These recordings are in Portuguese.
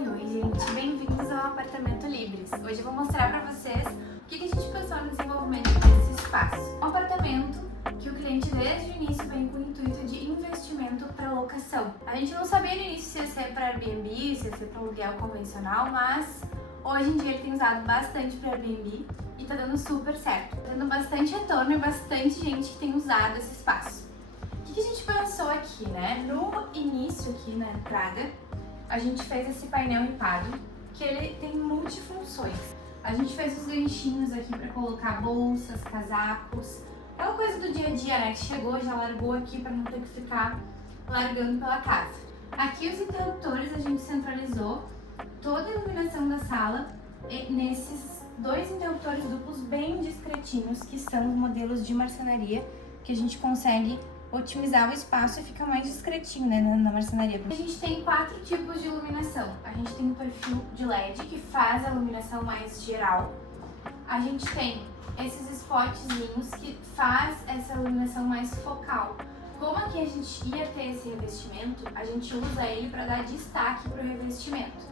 Oi, gente, bem-vindos ao Apartamento Libres. Hoje eu vou mostrar para vocês o que a gente pensou no desenvolvimento desse espaço. Um apartamento que o cliente desde o início vem com o intuito de investimento para locação. A gente não sabia no início se ia ser para Airbnb, se ia ser para aluguel convencional, mas hoje em dia ele tem usado bastante para Airbnb e tá dando super certo. Tá dando bastante retorno e bastante gente que tem usado esse espaço. O que a gente pensou aqui, né? No início aqui na entrada, a gente fez esse painel ripado, que ele tem multifunções. A gente fez os ganchinhos aqui para colocar bolsas, casacos, aquela coisa do dia a dia, né? Que chegou, já largou aqui para não ter que ficar largando pela casa. Aqui os interruptores a gente centralizou toda a iluminação da sala nesses dois interruptores duplos bem discretinhos, que são modelos de marcenaria, que a gente consegue otimizar o espaço e fica mais discretinho, né, na marcenaria. A gente tem 4 tipos de iluminação. A gente tem o perfil de LED, que faz a iluminação mais geral. A gente tem esses spotzinhos, que faz essa iluminação mais focal. Como aqui a gente ia ter esse revestimento, a gente usa ele para dar destaque para o revestimento.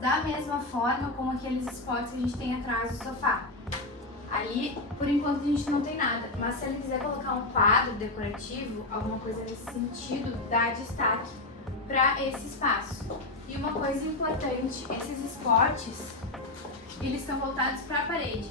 Da mesma forma como aqueles spots que a gente tem atrás do sofá. Ali, por enquanto, a gente não tem nada, mas se ele quiser colocar um quadro decorativo, alguma coisa nesse sentido, dá destaque para esse espaço. E uma coisa importante, esses spots, eles estão voltados para a parede.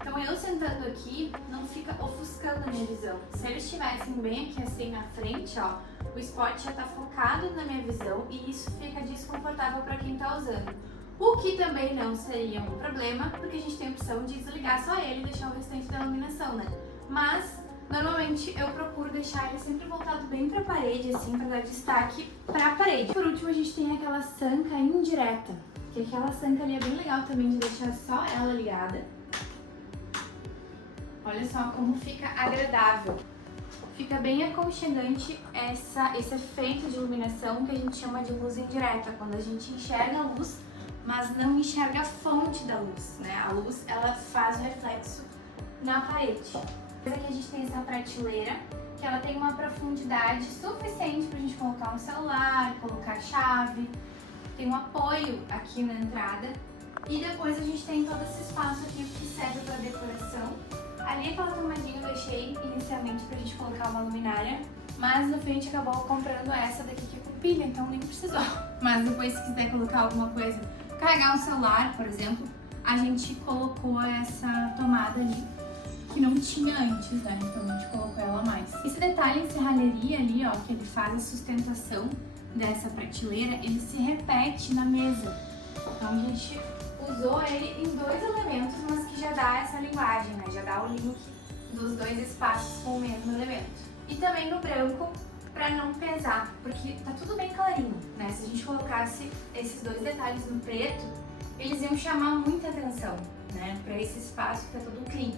Então eu sentando aqui, não fica ofuscando a minha visão. Se eles estivessem bem aqui assim na frente, ó, o spot já está focado na minha visão e isso fica desconfortável para quem está usando. O que também não seria um problema, porque a gente tem a opção de desligar só ele e deixar o restante da iluminação, né? Mas, normalmente, eu procuro deixar ele sempre voltado bem pra parede, assim, pra dar destaque pra parede. Por último, a gente tem aquela sanca indireta, que aquela sanca ali é bem legal também de deixar só ela ligada. Olha só como fica agradável. Fica bem aconchegante esse efeito de iluminação que a gente chama de luz indireta, quando a gente enxerga a luz, mas não enxerga a fonte da luz, né? A luz, ela faz o reflexo na parede. Aqui a gente tem essa prateleira, que ela tem uma profundidade suficiente pra gente colocar um celular, colocar a chave. Tem um apoio aqui na entrada. E depois a gente tem todo esse espaço aqui que serve para decoração. Ali aquela tomadinha eu deixei inicialmente pra gente colocar uma luminária, mas no fim a gente acabou comprando essa daqui que é com pilha, então nem precisou. Mas depois, se quiser colocar alguma coisa, carregar um celular, por exemplo, a gente colocou essa tomada ali, que não tinha antes, né? Então a gente colocou ela a mais. Esse detalhe em serralheria ali, ó, que ele faz a sustentação dessa prateleira, ele se repete na mesa. Então a gente usou ele em 2 elementos, mas que já dá essa linguagem, né? Já dá o link dos 2 espaços com o mesmo elemento. E também no branco, pra não pesar, porque tá tudo bem clarinho, né? Se a gente colocasse esses 2 detalhes no preto, eles iam chamar muita atenção, né? Pra esse espaço que tá todo clean.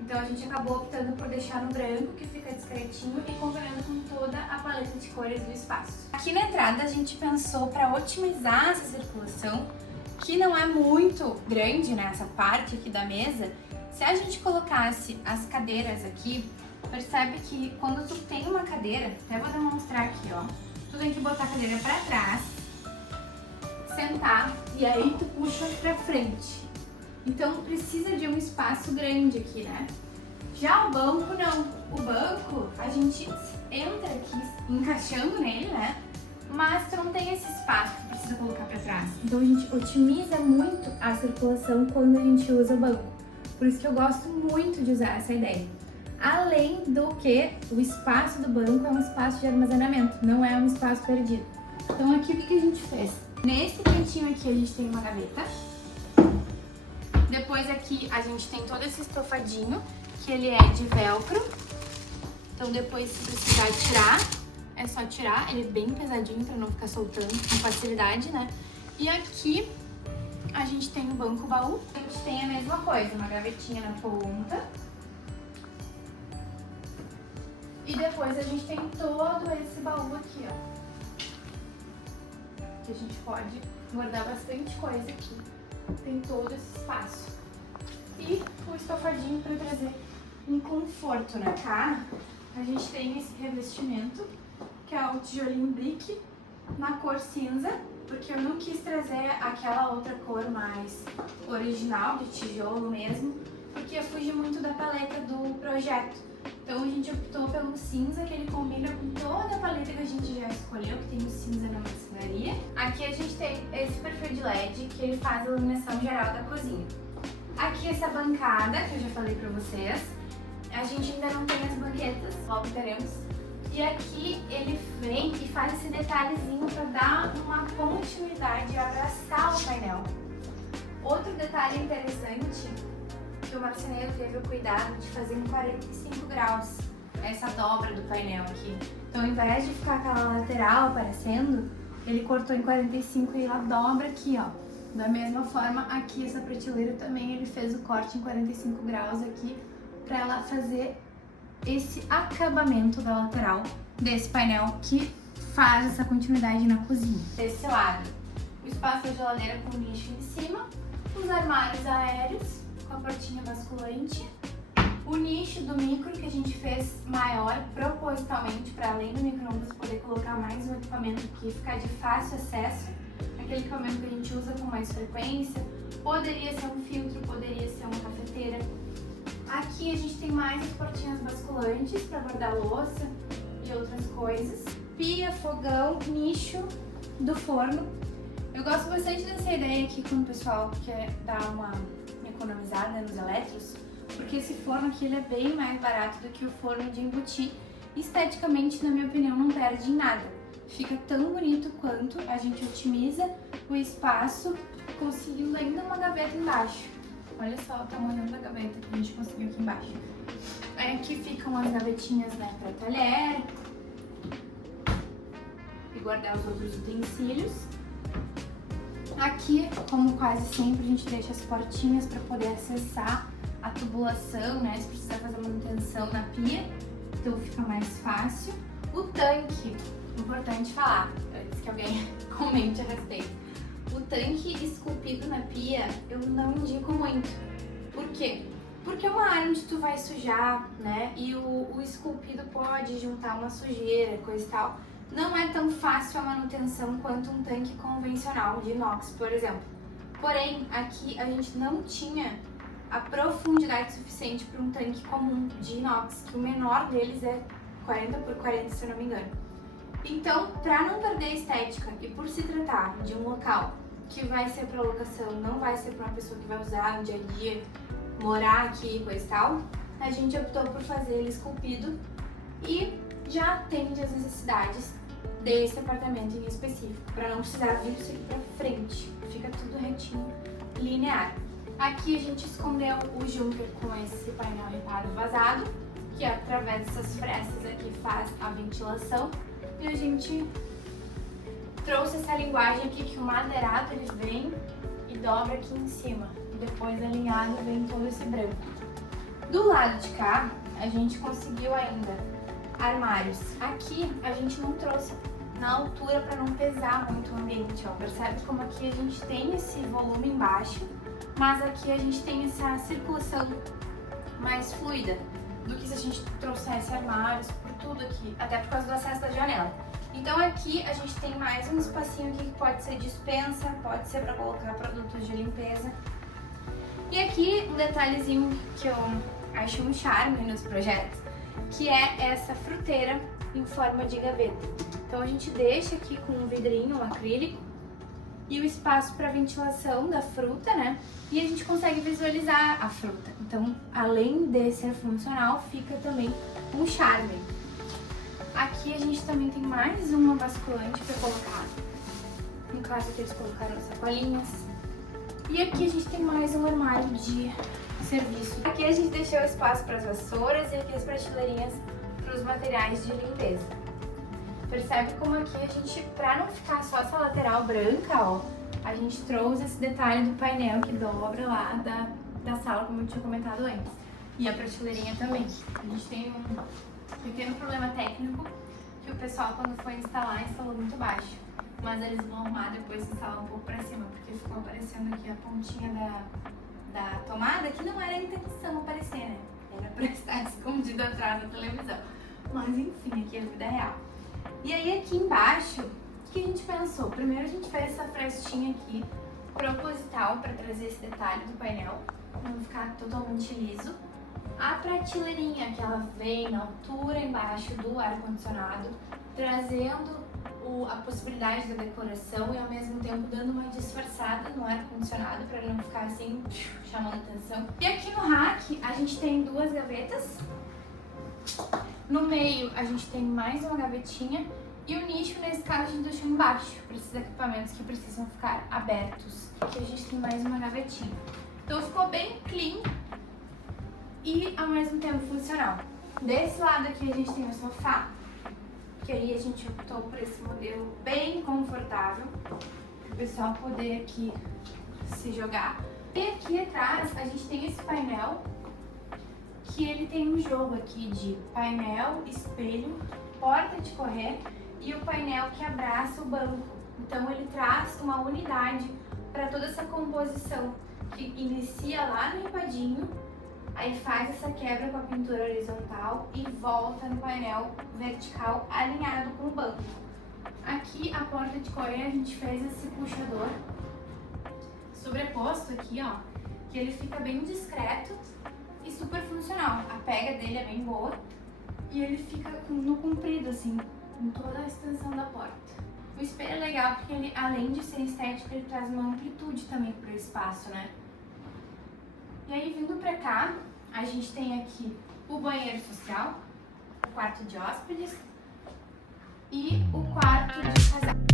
Então a gente acabou optando por deixar no branco, que fica discretinho e combinando com toda a paleta de cores do espaço. Aqui na entrada a gente pensou para otimizar essa circulação, que não é muito grande, né? Essa parte aqui da mesa. Se a gente colocasse as cadeiras aqui, percebe que quando tu tem uma cadeira, até vou demonstrar aqui, ó, tu tem que botar a cadeira pra trás, sentar e aí tu puxa pra frente. Então precisa de um espaço grande aqui, né? Já o banco não. O banco a gente entra aqui encaixando nele, né? Mas tu não tem esse espaço que precisa colocar pra trás. Então a gente otimiza muito a circulação quando a gente usa o banco. Por isso que eu gosto muito de usar essa ideia. Além do que o espaço do banco é um espaço de armazenamento, não é um espaço perdido. Então aqui o que a gente fez? Nesse cantinho aqui a gente tem uma gaveta. Depois aqui a gente tem todo esse estofadinho, que ele é de velcro. Então depois, se precisar tirar, é só tirar. Ele é bem pesadinho para não ficar soltando com facilidade, né? E aqui a gente tem o banco baú. A gente tem a mesma coisa, uma gavetinha na ponta. E depois a gente tem todo esse baú aqui, ó. Que a gente pode guardar bastante coisa aqui. Tem todo esse espaço. E o estofadinho para trazer um conforto, né? Cá a gente tem esse revestimento, que é o tijolinho brick na cor cinza. porque eu não quis trazer aquela outra cor mais original, de tijolo mesmo, porque eu fugi muito da paleta do projeto. Então a gente optou pelo cinza, que ele combina com toda a paleta que a gente já escolheu, que tem o cinza na marcenaria. Aqui a gente tem esse perfil de LED, que ele faz a iluminação geral da cozinha. Aqui essa bancada, que eu já falei pra vocês. A gente ainda não tem as banquetas, logo teremos. E aqui ele vem e faz esse detalhezinho para dar uma continuidade e abraçar o painel. Outro detalhe interessante que o marceneiro teve o cuidado de fazer em 45 graus, essa dobra do painel aqui. Então ao invés de ficar aquela lateral aparecendo, ele cortou em 45 e ela dobra aqui, ó. Da mesma forma, aqui essa prateleira também ele fez o corte em 45 graus aqui, para ela fazer esse acabamento da lateral desse painel que faz essa continuidade na cozinha. Desse lado, o espaço da geladeira com nicho em cima, os armários aéreos com a portinha basculante, o nicho do micro que a gente fez maior propositalmente para além do micro-ondas poder colocar mais um equipamento que ficar de fácil acesso, aquele equipamento que a gente usa com mais frequência, poderia ser um filtro, poderia ser uma cafeteira. Aqui a gente tem mais as portinhas basculantes para guardar louça e outras coisas. Pia, fogão, nicho do forno. Eu gosto bastante dessa ideia aqui quando o pessoal quer dar uma economizada nos elétricos, porque esse forno aqui ele é bem mais barato do que o forno de embutir. Esteticamente, na minha opinião, não perde em nada. Fica tão bonito quanto, a gente otimiza o espaço, conseguindo ainda uma gaveta embaixo. Olha só o tamanho da gaveta que a gente conseguiu aqui embaixo. Aqui ficam as gavetinhas, né, para talher e guardar os outros utensílios. Aqui, como quase sempre, a gente deixa as portinhas para poder acessar a tubulação, né, se precisar fazer manutenção na pia, então fica mais fácil. O tanque, importante falar, antes que alguém comente a respeito. O tanque esculpido na pia eu não indico muito. Por quê? Porque é uma área onde tu vai sujar, né? E o esculpido pode juntar uma sujeira, coisa e tal. Não é tão fácil a manutenção quanto um tanque convencional de inox, por exemplo. Porém, aqui a gente não tinha a profundidade suficiente para um tanque comum de inox, que o menor deles é 40 por 40, se eu não me engano. Então, para não perder a estética e por se tratar de um local que vai ser para locação, não vai ser para uma pessoa que vai usar no dia a dia, morar aqui, coisa e tal, a gente optou por fazer ele esculpido e já atende às necessidades desse apartamento em específico, para não precisar vir isso aqui para frente, fica tudo retinho, linear. Aqui a gente escondeu o junker com esse painel ripado vazado, que através dessas frestas aqui faz a ventilação. E a gente trouxe essa linguagem aqui que o madeirado ele vem e dobra aqui em cima. E depois alinhado vem todo esse branco. Do lado de cá, a gente conseguiu ainda armários. Aqui a gente não trouxe na altura para não pesar muito o ambiente. Ó. Percebe como aqui a gente tem esse volume embaixo, mas aqui a gente tem essa circulação mais fluida do que se a gente trouxesse armários por tudo aqui, até por causa do acesso da janela. Então aqui a gente tem mais um espacinho aqui que pode ser dispensa, pode ser para colocar produtos de limpeza. E aqui um detalhezinho que eu acho um charme nos projetos, que é essa fruteira em forma de gaveta. Então a gente deixa aqui com um vidrinho, um acrílico, e o espaço para ventilação da fruta, né? E a gente consegue visualizar a fruta. Então, além de ser funcional, fica também um charme. Aqui a gente também tem mais uma basculante para colocar, no caso que eles colocaram as sacolinhas. E aqui a gente tem mais um armário de serviço. Aqui a gente deixou espaço para as vassouras e aqui as prateleirinhas para os materiais de limpeza. Percebe como aqui a gente, para não ficar só essa lateral branca, ó, a gente trouxe esse detalhe do painel que dobra lá da sala, como eu tinha comentado antes. E a prateleirinha também. A gente tem um pequeno problema técnico que o pessoal, quando foi instalar, instalou muito baixo. Mas eles vão arrumar depois e instalar um pouco para cima, porque ficou aparecendo aqui a pontinha da tomada, que não era a intenção aparecer, né? Era para estar escondido atrás da televisão. Mas enfim, aqui é a vida real. E aí aqui embaixo, que a gente pensou? Primeiro a gente fez essa frestinha aqui, proposital, para trazer esse detalhe do painel, não ficar totalmente liso. A prateleirinha, que ela vem na altura embaixo do ar-condicionado, trazendo a possibilidade da decoração e ao mesmo tempo dando uma disfarçada no ar-condicionado para ele não ficar assim, chamando atenção. E aqui no rack a gente tem duas gavetas. No meio a gente tem mais uma gavetinha e o nicho, nesse caso, a gente deixou embaixo para esses equipamentos que precisam ficar abertos. Aqui a gente tem mais uma gavetinha. Então ficou bem clean e ao mesmo tempo funcional. Desse lado aqui a gente tem o sofá, que aí a gente optou por esse modelo bem confortável, para o pessoal poder aqui se jogar. E aqui atrás a gente tem esse painel, que ele tem um jogo aqui de painel, espelho, porta de correr e o painel que abraça o banco. Então ele traz uma unidade para toda essa composição, que inicia lá no empadinho, aí faz essa quebra com a pintura horizontal e volta no painel vertical alinhado com o banco. Aqui a porta de correr a gente fez esse puxador sobreposto aqui, ó, que ele fica bem discreto e super funcional. A pega dele é bem boa e ele fica no comprido assim, em toda a extensão da porta. O espelho é legal porque ele, além de ser estético, ele traz uma amplitude também para o espaço, né? E aí, vindo pra cá, a gente tem aqui o banheiro social, o quarto de hóspedes e o quarto de casal.